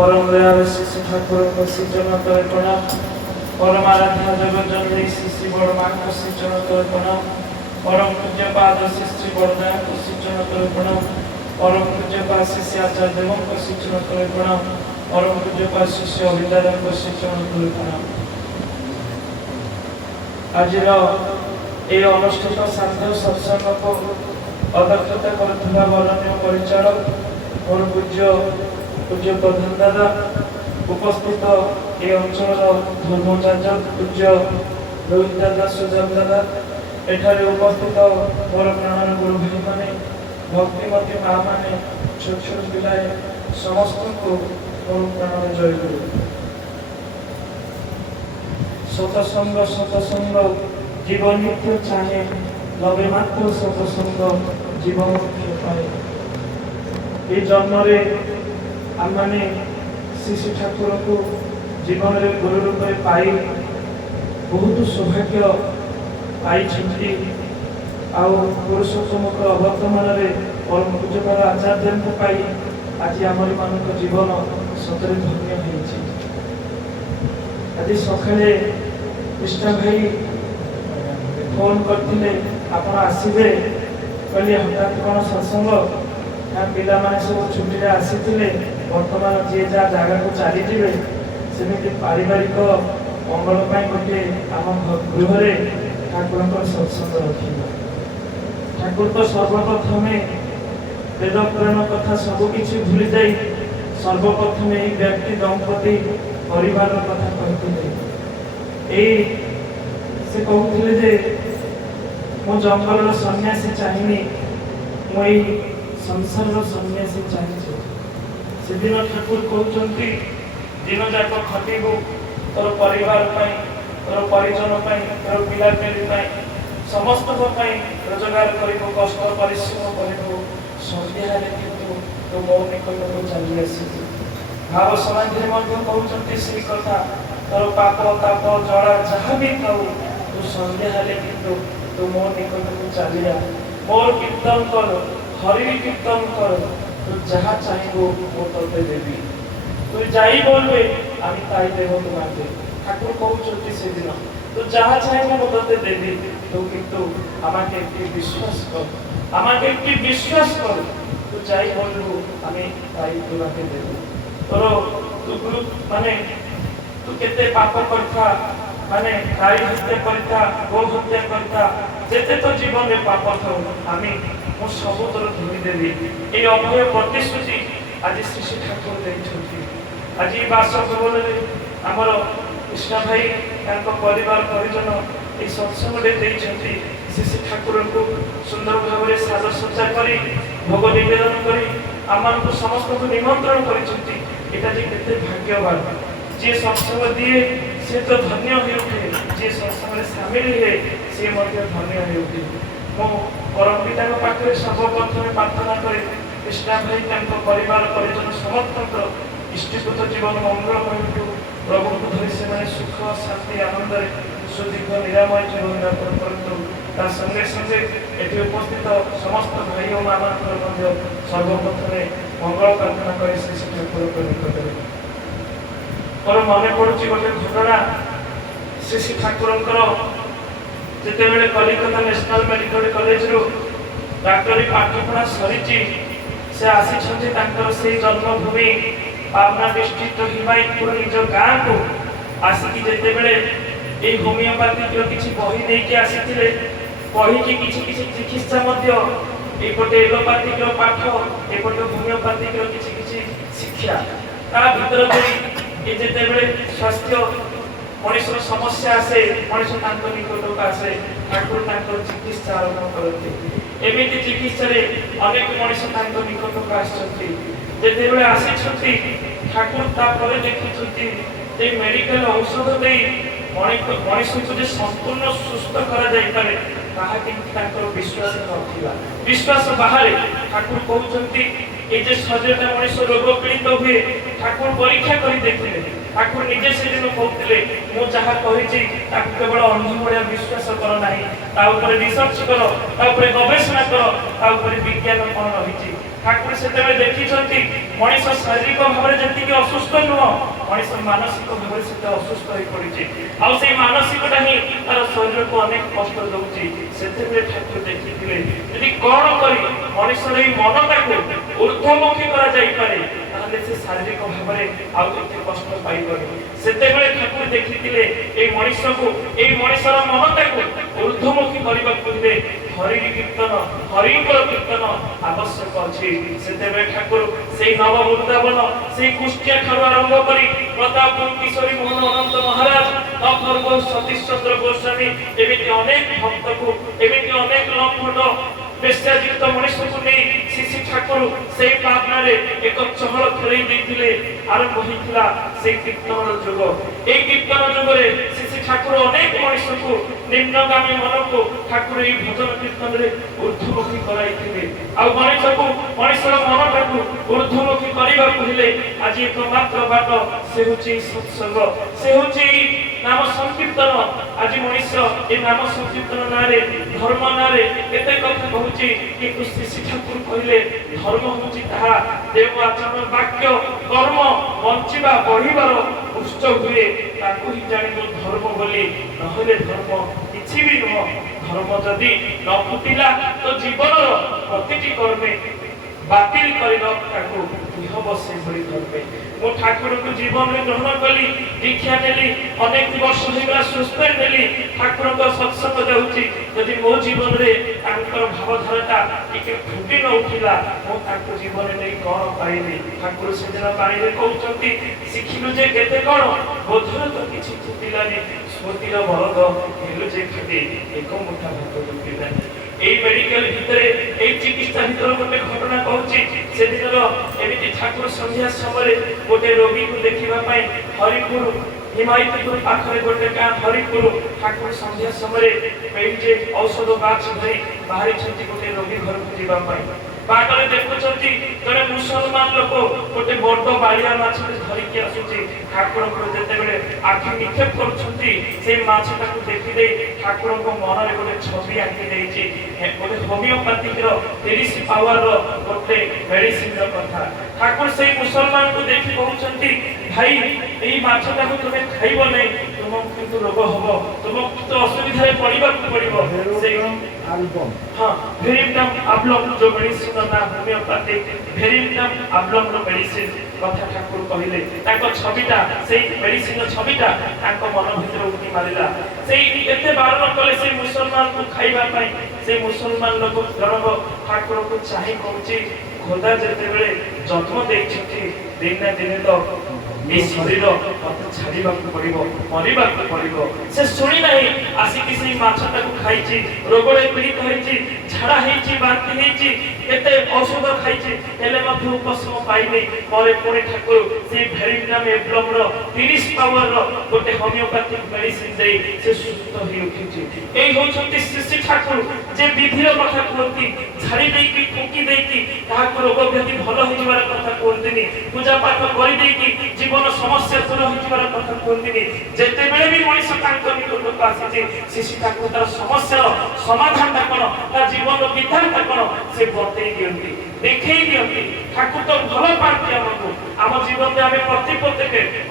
परम दयालु श्री ठाकुर को श्री चरण तले प्रणाम। परम आराध्य जगत जननी श्री बड़ मां को श्री चरण तले प्रणाम। परम पूज्य पाद श्री बड़दया को श्री चरण तले प्रणाम। परम पूज्य पाद श्री आचार्य देव को श्री चरण तले प्रणाम। परम पूज्य पाद श्री अभिदान को श्री चरण तले प्रणाम। आज ये अनुष्ठित साध्य सत्संग को अध्यक्षता करथिबा वरण्य परिचालक और पूज्य प्रधान दादा उपस्थित ये अंचल धर्मचार्य पूज्य रोहित दादा सुजात दादा एठारे उपस्थित मोर प्राणर गुरु भाई माने भक्तिमती माँ माने छोट छोट पिलाए समस्त को मोर प्राणर जय गुरु। सतसंग जीवन नित्य चाहे लबे मात्र सतसंग जीवन मुख्य पाए। ये जन्म आम मैंने श्री ठाकुर को जीवन में गुरु रूप में पाई बहुत सौभाग्य पाई। पुरुषोत्तम अवर्तमान परम पूज्य आचार्य को पाई आज आमरी मान जीवन सतरे धन्य हो। आज सकाଳେ कृष्णा भाई फोन करते आप आसबे कहली हठात कौन सत्संग पिला माने सब छुट्टी आसी बर्तमान जी जहाँ जगह को चलीजे सेमती पारिवारिक मंगल गोटे आम गृह ठाकुर सत्संग रखा। ठाकुर तो सर्वप्रथम वेद पुराण कथा सबकि भूली जाई सर्वप्रथम यही व्यक्ति दंपति परिवार कथा कहते से कहते जे मो जंगल सन्यासी चाहिए मुई संसार सन्यासी चाहिए। से दिन ठाकुर कहते दिन जाक खटबू तोर परिवार तोर परिजन तोर पिलापिली समस्त रोजगार कर कष्ट परिश्रम करू सन्ध्या तो मो निकट को चली आसी भाव समाधि कहते से कथा तोर पाप ताप जड़ा जहाँ भी खाऊ तू सन्ध्या तो मो निकट को चली आ मोर कीर्तन कर हरि कीर्तन कर तू जहाँ चाहबो वो तोते देवी तू जाई बोलबे आमी ताई देव तुम्हारे। ठाकुर कहते से दिन तू जहाँ चाहबो वो तोते देवी तो किंतु आमाके एकटी विश्वास कर आमाके एकटी विश्वास कर तू जाई बोलबो आमी ताई तुम्हारे देवी। तोर तू गुरु माने तू केते पाप करथा माने गाई हत्या करता गो हत्या करता जेते तो जीवन में पाप थाउ आमी मो सब तोर धोईदेवी ये अभय प्रतिश्रुति आज श्री ठाकुर देइछथि। आज बासभवन आमर कृष्ण भाई परिवार परिजन ये सत्संग देइछथि। श्री ठाकुर को सुंदर भाव में साज सज्जा करी भोग निवेदन करी आम समस्त को निमंत्रण करिछथि। एटा जे केते भाग्यवान जे सत्संग दिए से तो धन्य हो उठे जे सत्संग में शामिल है से मध्य धन्य हो उठे। मो परम पिता पाखे सर्वप्रथम प्रार्थना करे कृष्णा भाई परिवार परिजन समस्त इष्टपुत जीवन मंगल हो प्रभु को धरी से सुख शांति आनंद सुदीर्घ निरामय जीवन यापन करते संगे संगे ये उपस्थित समस्त भाई और मामा सर्वप्रथम मंगल प्रार्थना कर श्री ठाकुर निकट पर मन पड़ुची गोटे घटना श्री ठाकुर जिते बेले कलिकता नेशनल मेडिकल कॉलेज रो डाक्टरी पाठपढ़ा सरी से आसी से जन्मभूमि पावना डिस्ट्रिक्ट हिमायतपुर निज गाँ को आसिकी जिते बेले ये होमियोपैथिक किसी बही देके आसी पढ़ी किसी चिकित्सा एपटे एलोपैथिक पाठ एपटे होमियोपैथिक किसी शिक्षा ता भीतर ये जिते बेले स्वास्थ्य मनुष्य समस्या आसे मनुष्य निकट आसे ठाकुर चिकित्सा आरंभ करते एमती चिकित्सा अनेक मनुष्य निकट आसते आसी ठाकुर देखी मेडिकल औषध दे मनुष्य को संपूर्ण सुस्थ कर विश्वास ना विश्वास बाहर ठाकुर कहते ये शरीर मनुष्य रोग पीड़ित हुए ठाकुर परीक्षा कर देखते ठाकुर निजे से दिन कहते मुझे जहाँ कही केवल अंधी भाया विश्वास कर ना रिसर्च कर गवेषणा कर विज्ञान कौन रही ठाकुर से देखी मनुष्य शारीरिक भाव में जी असुस्थ ଅସୁସ୍ଥ ନୁହଁ, ମଣିଷ ମାନସିକ ଭାବରେ ସେତେ ଅସୁସ୍ଥ ହୋଇ ପଡିଛି। ଆଉ ସେଇ ମାନସିକଟା ହିଁ ତାର ଶରୀରକୁ ଅନେକ କଷ୍ଟ ଦଉଛି। ସେତେବେଳେ ଠାକୁର ଦେଖିଥିଲେ ଯଦି କଣ କରି ମଣିଷର ଏଇ ମନଟାକୁ ଊର୍ଦ୍ଧ୍ୱମୁଖୀ କରାଯାଇପାରେ, ତାହେଲେ ସେ ଶାରୀରିକ ଭାବରେ ଆଉ ଏତେ କଷ୍ଟ ପାଇବନି। ସେତେବେଳେ ଠାକୁର ଦେଖିଥିଲେ ଏଇ ମଣିଷକୁ, ଏଇ ମଣିଷର ମନଟାକୁ ଊର୍ଦ୍ଧ୍ୱମୁଖୀ କରିବାକୁ ହେଲେ ହରି କୀର୍ତ୍ତନ, ହରିଙ୍କର କୀର୍ତ୍ତନ ଆବଶ୍ୟକ ଅଛି। ସେତେବେଳେ ଠାକୁର ସେଇ ନବ ବୃନ୍ଦାବନ, ସେଇ କୁଷ୍ଟିଆ ଠାରୁ ଆରମ୍ଭ କରି ପ୍ରତାପପୁର କିଶୋରୀ ମୋହନ ଅନନ୍ତ ମହାରାଜ, ନବଘୋଷ ସତୀଶ ଚନ୍ଦ୍ର ଗୋସ୍ୱାମୀ, ଏମିତି ଅନେକ ଭକ୍ତକୁ, ଏମିତି ଅନେକ ଲମ୍ଫଟ ବେଶ୍ୟାଯୁକ୍ତ ମଣିଷକୁ ନେଇ ଶ୍ରୀ ଠାକୁର ସେଇ ପାବନାରେ ଏକ ଚହଳ ଖେଳେଇ ଦେଇଥିଲେ। ଆରମ୍ଭ ହୋଇଥିଲା ସେଇ କୀର୍ତ୍ତନର ଯୁଗ। ଏଇ କୀର୍ତ୍ତନ ଯୁଗରେ ଶ୍ରୀ ଠାକୁର ଅନେକ ମଣିଷକୁ, ନିମ୍ନଗାମୀ ମନକୁ ଠାକୁର ଏଇ ଭଜନ କୀର୍ତ୍ତନରେ ଊର୍ଦ୍ଧ୍ୱମୁଖୀ କରାଇଥିଲେ। ଆଉ ମଣିଷକୁ, ମଣିଷର ମନଟାକୁ ଊର୍ଦ୍ଧ୍ୱମୁଖୀ କରିବାକୁ ହେଲେ ଆଜି ଏକମାତ୍ର ବାଟ, ସେ ହେଉଛି ସତ୍ସଙ୍ଗ, ସେ ହେଉଛି ନାମ ସଂକୀର୍ତ୍ତନ। ଆଜି ମଣିଷ ଏ ନାମ ସଂକୀର୍ତ୍ତନ ନାଁରେ, ଧର୍ମ ନାଁରେ କେତେ କଥା କହୁଛି, କିନ୍ତୁ ଶ୍ରୀ ଠାକୁର କହିଲେ ଧର୍ମ ହେଉଛି ତାହା ଦେବ ଆଚରଣ ବାକ୍ୟ କର୍ମ ବଞ୍ଚିବା ବଢିବାର ଉତ୍ସ ହୁଏ, ତାକୁ ହିଁ ଜାଣିବ ଧର୍ମ ବୋଲି। ନହେଲେ ଧର୍ମ କିଛି ବି ନୁହଁ। ଧର୍ମ ଯଦି ନ ଫୁଟିଲା ତ ଜୀବନର ପ୍ରତିଟି କର୍ମେ ବାତିଲ କରିବ, ତାକୁ ହବ ସେଭଳି ଧର୍ମେ। ମୁଁ ଠାକୁରଙ୍କୁ ଜୀବନରେ ଗ୍ରହଣ କଲି, ଦୀକ୍ଷା ନେଲି, ଅନେକ ବର୍ଷ ହେଇଗଲା ସୁସ୍ଥ ନେଲି, ଠାକୁରଙ୍କ ସତ୍ସଙ୍ଗ ଯାଉଛି। ଯଦି ମୋ ଜୀବନରେ ତାଙ୍କର ଭାବଧାରାଟା ଟିକେ ଫୁଟି ନ ଉଠିଲା, ମୁଁ ତାଙ୍କୁ ଜୀବନରେ ନେଇ କଣ ପାଇଲି? ଠାକୁର ସେଦିନ ବାଣୀରେ କହୁଛନ୍ତି, ଶିଖିଲୁ ଯେ କେତେ କଣ, ବୋଧରେ ତ କିଛି ଫୁଟିଲାନି, ସ୍ମୃତିର ବଳଦ ହେଲୁ ଯେ ଖାଲି ଏକ ମୁଠା ଭାତ ଜୁଟିଲାନି। এই মেডিকেল ভিতরে, এই চিকিৎসা ভিতরে গোটে ঘটনা কହୁଛି। সেদিনର এমিতি ঠাকুর সন্ধ্যা সময়ে গোটে রোগীକୁ ଦେଖିବା ପାଇଁ হরিপুর হিমায়তপুর পাখরে গোটে গাଁ হরিপুর ঠাকুর সন্ধ্যা সময়ে এই যে ঔষধ বাক্স ধରି ବାହାରିଛନ୍ତି গোটে রোগী ঘরକୁ ଯିବା ପାଇଁ। ବାଟରେ ଦେଖୁଛନ୍ତି ଜଣେ ମୁସଲମାନ ଲୋକ ଗୋଟେ ବଡ ବାଳିଆ ମାଛଟେ ଧରିକି ଆସୁଛି। ଠାକୁରଙ୍କୁ ଯେତେବେଳେ ଆଖି ନିକ୍ଷେପ କରୁଛନ୍ତି, ସେଇ ମାଛଟାକୁ ଦେଖିଦେଇ ଠାକୁରଙ୍କ ମନରେ ଗୋଟେ ଛବି ଆଙ୍କି ଦେଇଛି, ଗୋଟେ ହୋମିଓପାଥିର 30 ପାୱାରର ଗୋଟେ ମେଡିସିନର କଥା। ଠାକୁର ସେଇ ମୁସଲମାନକୁ ଦେଖି କହୁଛନ୍ତି, ଭାଇ ଏଇ ମାଛଟାକୁ ତୁମେ ଖାଇବ ନାହିଁ, ତୁମକୁ କିନ୍ତୁ ରୋଗ ହବ, ତୁମକୁ କିନ୍ତୁ ଅସୁବିଧାରେ ପଡ଼ିବାକୁ ପଡ଼ିବ। ସେଇ हाँ भेरिटम आब्लम जो मेडिसिन ना होमियोपैथिक भेरिटम आब्लम रो मेडिसिन कथा ठाकुर कहिले। ताको छबिटा सेई मेडिसिन छबिटा ताको मन भितर उठी मारिला। सेई एते बारण कले सेई मुसलमान को खाइबा पई, सेई मुसलमान लोक जणक ठाकुर को चाहि कहूची, खोदा जेते बेले जन्म देइछथि, दिन ना दिन तो এই শরীর মতে ছাড়িବାକୁ পড়িব, মরিବାକୁ পড়িব। সে শুনি নাই, আসিকি সেই মাছটাକୁ খাইছি, রোগরে পীড়িত হয়েছি, ঝাড়া হয়েছি, বাନ୍ତି হয়েছি, এতে ঔষধ খাইছি, ହେଲେ ମଧ୍ୟ ଉପଶମ ପାଇନି। ପରେ ପୁଣି ଠାକୁର ସେଇ ଭେରିନାମ ଏବ୍ଲମର 30 ପାୱାରର ଗୋଟେ ହୋମିଓପାଥିକ ମେଡିସିନ ଦେଇ ସେ ସୁସ୍ଥ ହୋଇ ଉଠିଛି। ଏଇ ହେଉଛନ୍ତି ଶ୍ରୀ ଠାକୁର, ଯେ ବିଧିର କଥା କୁହନ୍ତି, ଝାଡ଼ି ଦେଇକି ଫୁଙ୍କି ଦେଇକି ତାହାକୁ ରୋଗ ବ୍ୟାଧି ଭଲ ହୋଇଯିବାର କଥା କୁହନ୍ତିନି, ପୂଜା ପାଠ କରିଦେଇକି ଜୀବନ ସମସ୍ୟା ଦୂର ହୋଇଯିବାର କଥା କୁହନ୍ତିନି। ଯେତେବେଳେ ବି ମଣିଷ ତାଙ୍କ ନିକଟକୁ ଆସିଛି, ଶିଶୁ ଠାକୁର ତାର ସମସ୍ୟାର ସମାଧାନଟା କଣ, ତା ଜୀବନର ବିଧାନଟା କଣ, ସେ ବତେଇ ଦିଅନ୍ତି, ଦେଖେଇ ଦିଅନ୍ତି। ଠାକୁର ତ ଭଲ ପାଆନ୍ତି ଆମକୁ। ଆମ ଜୀବନରେ ଆମେ ପ୍ରତ୍ୟେକ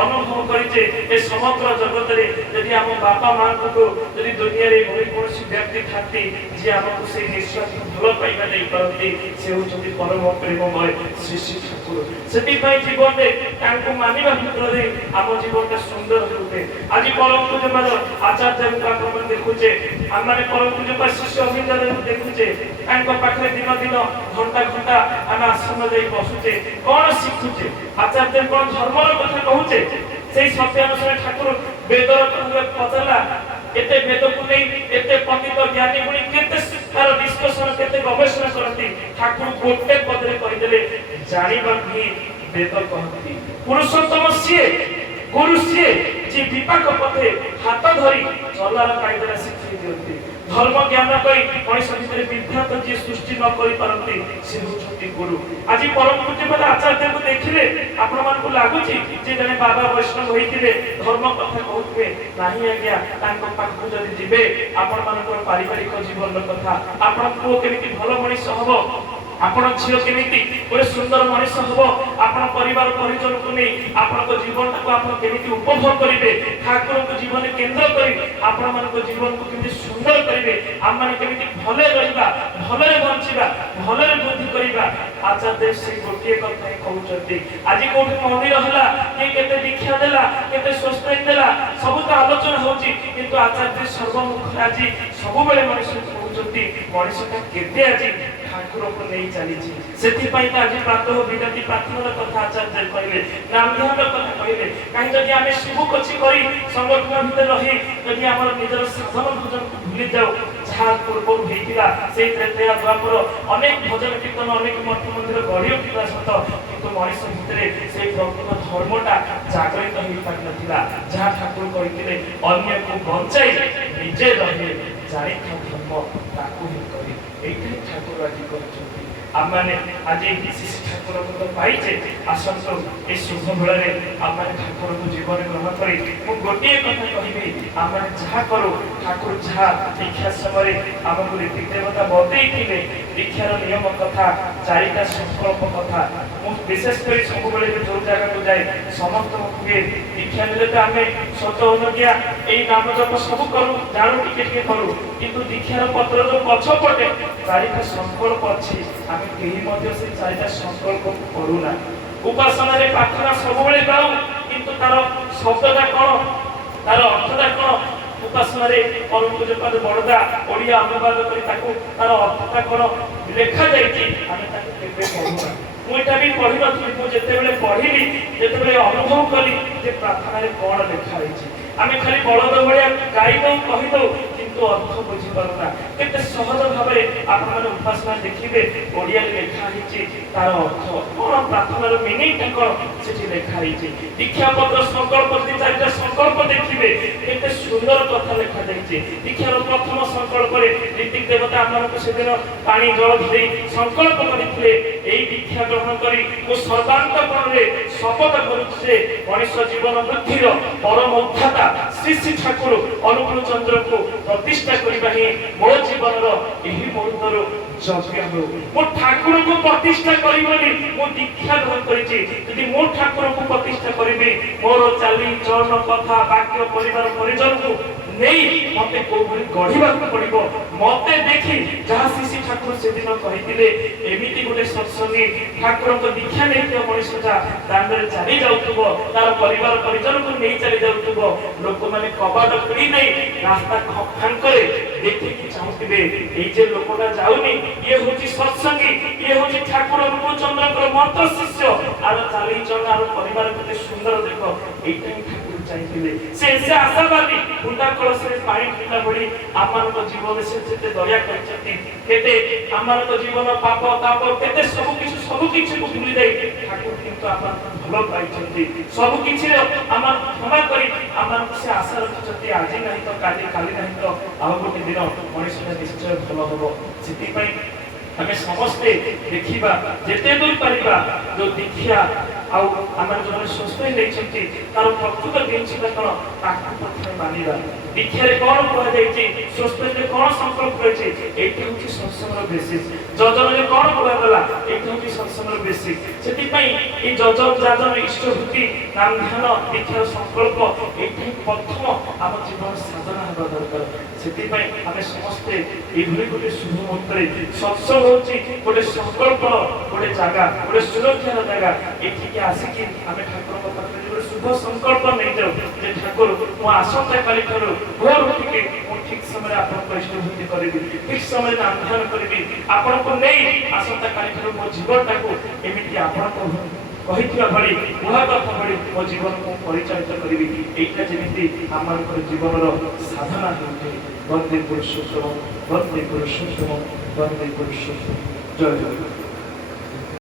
ଅନୁଭବ କରିଛେ, ଏ ସମଗ୍ର ଜଗତରେ ଯଦି ଆମ ବାପା ମାଙ୍କୁ, ଯଦି ଦୁନିଆରେ ଏଭଳି କୌଣସି ବ୍ୟକ୍ତି ଥାନ୍ତି ଯିଏ ଆମକୁ ସେଇ ନିଶ୍ୱାସ ଭଲ ପାଇବା ଦେଇପାରନ୍ତି, ସେ ହେଉଛନ୍ତି ପରମ ପ୍ରେମମୟ ଶ୍ରୀ ଠାକୁର। ସେଥିପାଇଁ ଜୀବନରେ ତାଙ୍କୁ ମାନିବା ଭିତରେ ଆମ ଜୀବନଟା ସୁନ୍ଦର ହେଉଥାଏ। ଆଜି ପରମ ପୂଜ୍ୟପାଦ ଆଚାର୍ଯ୍ୟଙ୍କୁ ଆମେ ଦେଖୁଛେ, ଆମେ ପରମ ପୂଜ୍ୟପାଦ ଶିଷ୍ୟ ଅଭିଜ୍ଞତାକୁ ଦେଖୁଛେ, ତାଙ୍କ ପାଖରେ ଦିନ ଦିନ ଘଣ୍ଟା ଘଣ୍ଟା ଆମେ ଆଶ୍ରମ ଯାଇ ବସୁଛେ, କଣ ଶିଖୁଛେ? ଆଚାର୍ଯ୍ୟ କଣ ଧର୍ମର କଥା କହୁଛେ? ସେଇ ସତ୍ୟାନୁସାରେ ଠାକୁର ବେଦର କଥା ପଚାରିଲା, ଏତେ ବେଦକୁ ନେଇ ଏତେ ପଣ୍ଡିତ ଜ୍ଞାନୀ ଗୁଣି କେତେ ତାର ଡିସ୍କସନ, କେତେ ଗବେଷଣା କରନ୍ତି, ଠାକୁର ଗୋଟେ ପଦରେ କହିଦେଲେ, ଜାଣିବାକୁ ହିଁ ବେଦ କହନ୍ତି। ପୁରୁଷୋତ୍ତମ ସିଏ, ଗୁରୁ ସିଏ, ଯେ ବିପାକ ପଥେ ହାତ ଧରି ଚଲାର କାଇଦାରେ ଶିଖେଇ ଦିଅନ୍ତି। ଧର୍ମ ଜ୍ଞାନ ପାଇଁ ମଣିଷ ଭିତରେ ବିଭ୍ରାଟ ଯିଏ ସୃଷ୍ଟି ନ କରିପାରନ୍ତି, ସେ ହେଉଛନ୍ତି ଗୁରୁ। ଆଜି ପରମ ପୂଜ୍ୟପାଦ ଆଚାର୍ଯ୍ୟଙ୍କୁ ଦେଖିଲେ ଆପଣମାନଙ୍କୁ ଲାଗୁଛି ଯେ ଜଣେ ବାବା ବୈଷ୍ଣବ ହୋଇଥିବେ, ଧର୍ମ କଥା କହୁଥିବେ? ନାହିଁ ଆଜ୍ଞା, ତାଙ୍କ ପାଖକୁ ଯଦି ଯିବେ, ଆପଣମାନଙ୍କର ପାରିବାରିକ ଜୀବନର କଥା, ଆପଣଙ୍କ ପୁଅ କେମିତି ଭଲ ମଣିଷ ହବ, आपण झियो केमिति गोटे सुंदर मनुष्य हबो आपण परिवार परिजन को नै आपण जीवन को आपण केमिति उपभोग करिवे ठाकुर को जीवन केंद्र करी आपण मन को जीवन को केमिति सुंदर करिवे हम माने केमिति भले रहिबा भले बंचिबा भले बुद्धि करिबा आचार्य से गोटे कथा कहउचंती आज कोठी मंदिर हला के केते दीक्षा देला केते सस्पेंड देला सब तो आलोचना होची किंतु आचार्य सर्वमुख आज सब बेले मनुष्य कहउचंती मनुष्य केते आज ठाकुर को नहीं चली सेति पई त आज प्रातः विनती प्रार्थना कथा आचार्य कहले नाम ध्यान कथा कहले काहे जदि आमे शिव कछि करी संगठन भीतर रही जदि हमर निजर साधन भजन भूली जाऊ जहा पूर्व हेतिला से त्रेतया द्वापर अनेक भजन कीर्तन अनेक मठ मंदिर गढ़ी उठिला सत किंतु मनुष्य भितरे से प्रकृत धर्मटा जागृत होई पार नथिला जहा ठाकुर कहिथिले अन्य को बंचाई निजे रहे जानि धर्म ताकू ही करी एठी ठाकुर आज कहउछथि आमाने आज विशेष ठाकुर को पाइछे आसंतो ए शुभ बेले आमाने ठाकुर को जीवन ग्रहण करी मु गोटे कथा कहिबी आमाने जहा करू ठाकुर जहा दीक्षा समय हमको रीति देवता बतई थिले दीक्षार नियम कथा चारिटा संकल्प कथा मु विशेष करी सब बेले जो जगह को जाए समस्त के दीक्षा मिले तो आमे सत हो गया ए नाम जप सब करू जानु टिके करू किंतु दीक्षार पत्र जो पछपटे चारिटा संकल्प अछि आमे केही मध्ये से चारिटा संकल्प करूना उपासना रे प्रार्थना सब बेले गाऊ किंतु तार शब्दटा कोन तार अर्थटा कोन उपासना रे परम पूज्यपाद बड़दा ओडिया अनुवाद करी ताको तार अर्थटा कोन लेखा जाईची आमे ताको केबे पढुना मु एटा भी पढि नथि मु जेते बेले पढिली जेते बेले अनुभव कली जे प्रार्थना रे कोन लेखा रहिची आमे खाली बड़द भलिया गाई दऊ कहि दऊ किंतु अर्थ बुझी पारुना केते सहज भाबरे आपण माने उपासना देखिबे ओडिया लेखा हिची तार अर्थ कोन प्रार्थनार मीनिंग कोन सेठी लेखा हिची दीक्षा पत्र संकल्प दी चारिटा संकल्प देखिबे केते सुंदर कथा लेखा जाईची दीक्षार प्रथम संकल्प रे ऋतिक देवता आपण को सेदिन पानी जल धरि संकल्प करिथिले एई दीक्षा ग्रहण करी मु सर्वांतकरण रे शपथ करूछे मनुष्य जीवन वृद्धिर परम उद्धाता श्री श्री ठाकुर अनुकूल चंद्र को प्रतिष्ठा करिबा ही मो जीवन रो एही मुहूर्तर यज्ञ हो मो ठाकुर को प्रतिष्ठा करिबोली मो दीक्षा ग्रहण करिछि यदि मो ठाकुर को प्रतिष्ठा करिबे मोर चाली चरण कथा वाक्य परिवार परिजन को नहीं मते कोबरी गढिबा पड़िबो मते देखि जहा श्री ठाकुर से दिन कहिथिले एमिति गोटे सत्संगी ठाकुर को दीक्षा नै के मनुष्यटा दांडरे चली जाउतबो तार परिवार परिजन को नै चली जाउतबो लोक माने कबाड खुली नै रास्ता फांकरे देखि कि चाहतिबे एई जे लोकटा जाउनी ये होची सत्संगी ये होची ठाकुर रूप चंद्र को मंत्र शिष्य आर चाली चरण आर परिवार कते सुंदर देखो एई चाहिए से आशावादी बुंदा कलश रे पानी पिता बड़ी आमान को जीवन से जेते दया करछथि केते आमान को जीवन पाप ताप केते सब किछि को भूली जाई ठाकुर किंतु आमान भलो पाइछथि सब किछि रे आमान क्षमा करी आमान से आशा रखछथि आज नहीं तो काली नहीं तो आउ गोटे दिन मनुष्य निश्चय भलो होबो सिति पई हमें समस्ते देखिबा जेते दूर परिबा जो दीक्षा आउ आमान जने सुस्ते लेछथि तार प्रकृत जिनसटा कोन ताकू पथरे मानिबा दीक्षा रे कोन कह जायछि सुस्ते रे कोन संकल्प करछि एठी होछि सत्संगर बेसिस जजन रे कोन कह गला एठी होछि सत्संगर बेसिस सेति पई ई जजन जाजन इष्टभूति नाम ध्यान दीक्षार संकल्प एठी प्रथम आम जीवन साधना हेबा दरकार सेति पई हमें समस्ते ई भली गोटे शुभ मंत्रे सत्संग होछि गोटे संकल्प गोटे जागा गोटे सुरक्षार जागा एठी के आसी कि हमें ठाकुर को पाखरे गोटे शुभ संकल्प नै जाऊ जे ठाकुर मो आसंता काली ठरो भोर उठिके मो ठीक समय आपन को इष्टभूति करबी ठीक समय नाम ध्यान करबी आपन को नै आसंता काली ठरो मो जीवनटा को एमिति आपन को कहिथिया भली उहा कथा भली मो जीवन को परिचालित करबी एटा जेमिति हमर जीवन रो साधना होते वंदे पुरुषोत्तम वंदे पुरुषोत्तम वंदे पुरुषोत्तम जय जय।